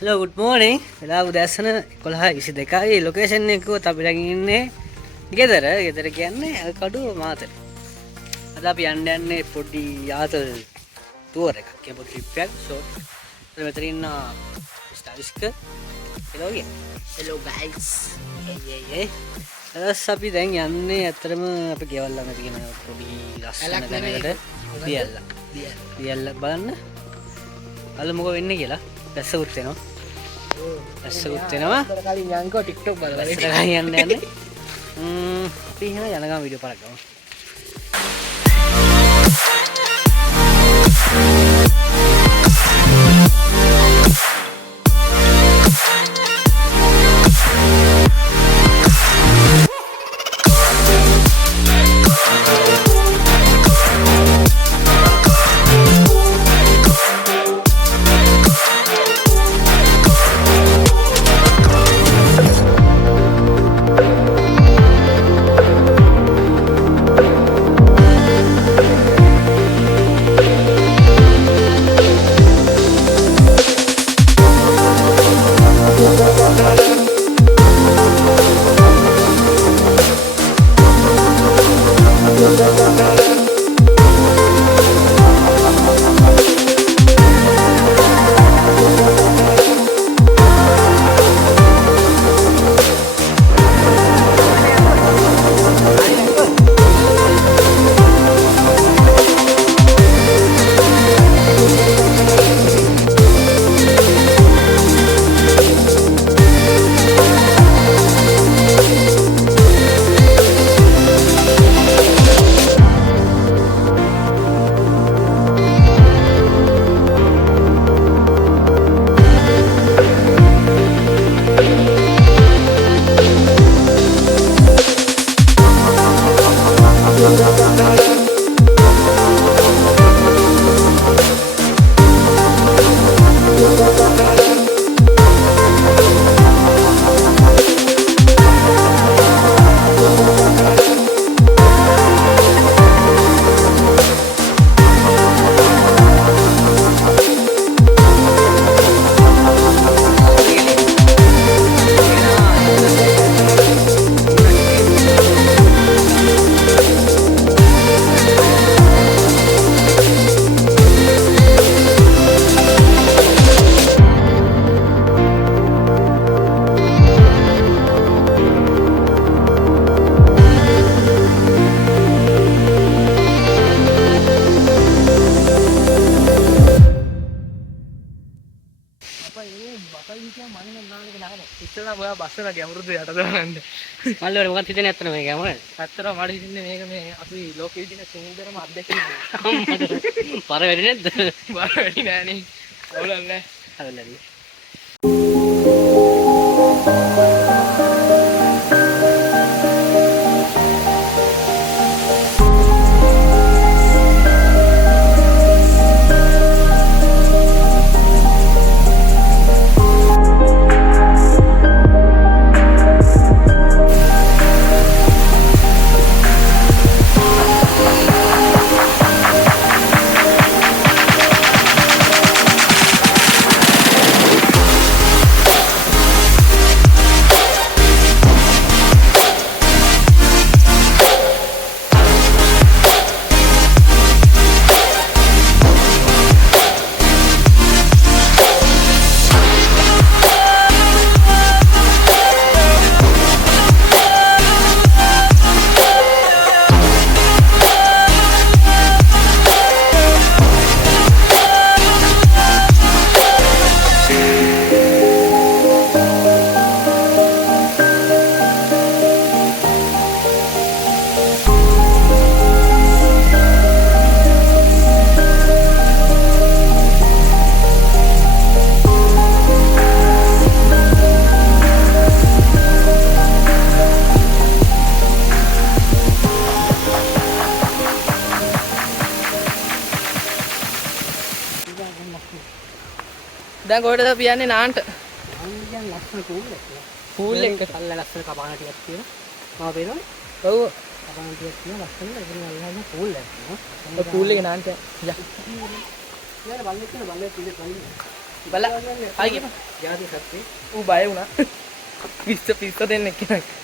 Hello, good morning. වෙලාව උදෑසන 11:22යි. Location එක කිව්වොත් අපි දැන් ඉන්නේ ගෙදර. ගෙදර කියන්නේ අල්කඩුව මාතර. අද අපි යන්නේ පොඩි යාතල් ටුවර් එකක්. කියපො ට්‍රිප් එකක්. ෂෝට්. මෙතන ඉන්න ස්ටයිස්ක. hello again. Hello guys. ඒ අදස් අපි දැන් යන්නේ ඇත්තටම අපි ගෙවල් ළඟ තියෙන පොඩි ලස්සන දැනකට දියල්ල බලන්න. අද මොකද වෙන්නේ කියලා දැස්සකුත් වෙනවා. දැස්සකුත් වෙනවා. කලින් යන්කෝ TikTok බලලා යන්න යන්නේ. අපි එහෙනම් යන ගමන් වීඩියෝ පලක් ගමු. බස්සලා ගැඹුරුද යට දාන්න. මල්ලි මොකක්ද හිතන්නේ ඇත්තට මේ ගැම? ඇත්තටම මට හිතෙන්නේ මේක මේ අපි ලෝකෙ විදින සුන්දරම අත්දැකීම. පර වැඩි නැද්ද? බර වැඩි නෑනේ. අවුලක් නෑ. හදලාදී. දැන් කොහෙටද අපි යන්නේ නාන්ට? අනියන් ලස්සන පූල් එක. පූල් එක කල්ල ලස්සන කපාන ටිකක් තියෙනවා. මම පේනවනේ. ඔව්. කපාන ටිකක් තියෙනවා ලස්සන. ඉතින් අල්ලන්න පූල් එකක් තියෙනවා. ඔය පූල් එකේ නාන්ට. යා. නෑ බල්ලෙක් කියන බල්ලෙක් පිළිත් වයින්. බලා ආයි කියපන් ජාති සත්ත්වේ ඌ බය වුණා පිස්ස දෙන්නෙක් කෙනෙක්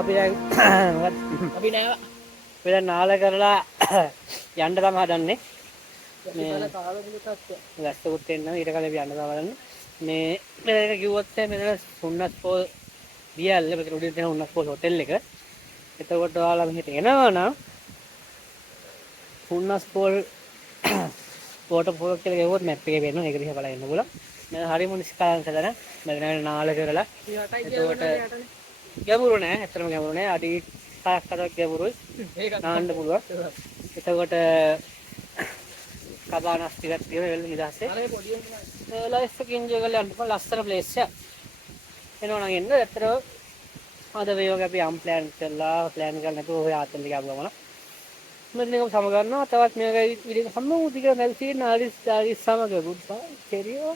අපි දැන් අපි නෑවා අපි දැන් නාල කරලා යන්න තමයි හදන්නේ මේ කාල දින තත්ත්වය ලැස්තුත් එන්න ඊට කලින් අපි යන්න තමයි හදන්නේ මේ මේක කිව්වොත් මෙතන සුන්නස් පොල් දියල්ල මෙතන උඩින් තියෙන උන්නස් පොල් හොටෙල් එක එතකොට ඔයාලා මෙහෙට එනවා නම් සුන්නස් පොල් වෝටර්ෆෝල් කියලා ගෙවුවොත් මැප් එකේ වෙනවා ඒක දිහා බලන්න පුළුවන් මම හරියම නිස්කාලං සදන මෙතන නාල කරලා එතකොට ගැඹුරු නෑ ඇත්තටම ගැඹුරු නෑ අඩි 5ක් 4ක් ගැඹුරුයි නාන්න පුළුවන් එතකොට කබානස් ටිකක් තියෙනවා වෙල නිදාසේ අර පොඩි උන්ට ලයිෆ් එක එන්ජොයි කරලා යන්න පුළුවන් ලස්සන ප්ලේස් එක එනවා නම් එන්න ඇත්තටම අද වේවක අපි යම් ප්ලෑන් කරලා නැතුව ඔය ආතල් එක ආපු ගමන මෙන්න එක සම ගන්නවා තවත් මේක වීඩියෝ සම්මුතික නැල් තියෙන ආරිස් සමග ගුඩ් බයි කෙරියෝ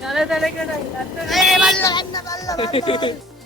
Nada, dale, que no hay.